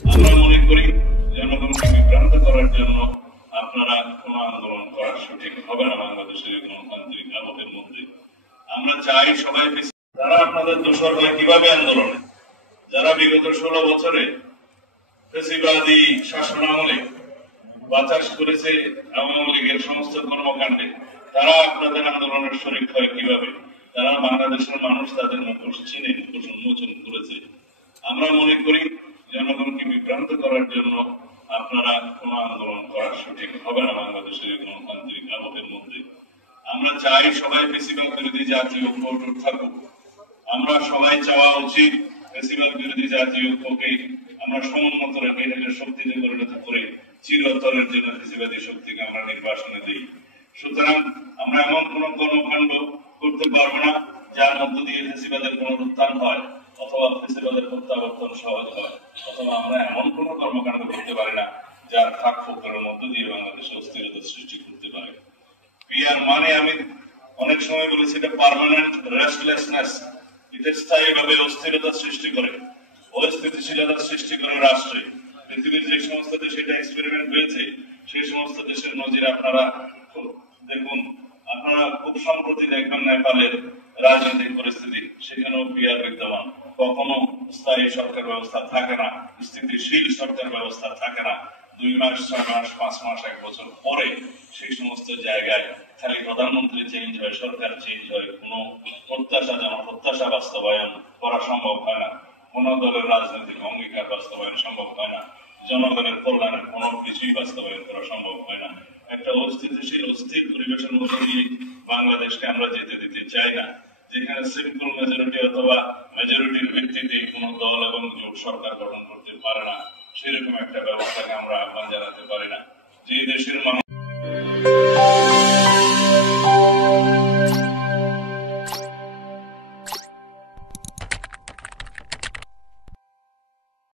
আমরা মনে করি জনগণকে বিভ্রান্ত করার জন্য আপনারা কোন আন্দোলন করা সঠিক হবে না বাংলাদেশের গণতান্ত্রিক আলোকের মধ্যে। আমরা চাই সবাই যারা আপনাদের দোষর হয় কিভাবে আন্দোলনে, যারা বিগত 16 বছরে ফেসিবাদী শাসন আমলে বাতাস করেছে আওয়ামী লীগের সমস্ত কর্মকাণ্ডে, তারা আপনাদের আন্দোলনের শরিক হয় কিভাবে? তারা বাংলাদেশের মানুষ তাদের মুখোশ চিনে মুখোশ উন্মোচন করেছে। আমরা মনে করি জনগণকে বিভ্রান্ত করার জন্য আপনারা কোন আন্দোলন করা সঠিক হবে না বাংলাদেশের গণতান্ত্রিক আলোকের মধ্যে। আমরা চাই সবাই ফেসিবাদ বিরোধী জাতীয় ঐক্য থাকুক। আমরা সবাই চাওয়া উচিত ফেসিবাদ বিরোধী জাতীয় ঐক্যকে আমরা সমুন্নত রেখে এটাকে শক্তিতে পরিণত করে চিরতরের জন্য ফেসিবাদী শক্তিকে আমরা নির্বাসনে দিই। সুতরাং আমরা এমন কোন কর্মকাণ্ড করতে পারবো না যার মধ্য দিয়ে ফেসিবাদের পুনরুত্থান হয় অথবা ফেসিবাদের প্রত্যাবর্তন সহজ হয়, অথবা আমরা এমন কোন কর্মকাণ্ড করতে পারি না যার ফাঁক ফোকরের মধ্য দিয়ে বাংলাদেশে অস্থিরতা সৃষ্টি করতে পারে। পিআর মানে আমি অনেক সময় বলেছি এটা পার্মানেন্ট রেস্টলেসনেস, এটা স্থায়ীভাবে অস্থিরতা সৃষ্টি করে, অস্থিতিশীলতা সৃষ্টি করে রাষ্ট্রে। পৃথিবীর যে সমস্ত দেশে এটা এক্সপেরিমেন্ট হয়েছে সেই সমস্ত দেশের নজির আপনারা দেখুন। আপনারা খুব সম্প্রতি দেখবেন নেপালের রাজনৈতিক পরিস্থিতি, সেখানেও পিআর বিদ্যমান। কখনো স্থায়ী সরকার ব্যবস্থা থাকে না, স্থিতিশীল সরকার ব্যবস্থা থাকে না। 2 মাস, 6 মাস, 5 মাস, 1 বছর পরে সেই সমস্ত জায়গায় খালি প্রধানমন্ত্রী চেঞ্জ হয়, সরকার চেঞ্জ হয়, কোনো প্রত্যাশা বাস্তবায়ন করা সম্ভব হয় না, কোন দলের রাজনৈতিক অঙ্গীকার বাস্তবায়ন সম্ভব হয় না, জনগণের কল্যাণের কোনো কিছুই বাস্তবায়ন করা সম্ভব হয় না। একটা অস্থিতিশীল অস্থির পরিবেশের মধ্যে দিয়ে বাংলাদেশকে আমরা যেতে দিতে চাই না, যেখানে সিম্পল মেজরিটি অথবা মেজরিটির ভিত্তিতে কোন দল এবং জোট সরকার গঠন করতে পারে না, সেরকম একটা ব্যবস্থাকে আমরা আহ্বান জানাতে পারি না। যে দেশের মানুষ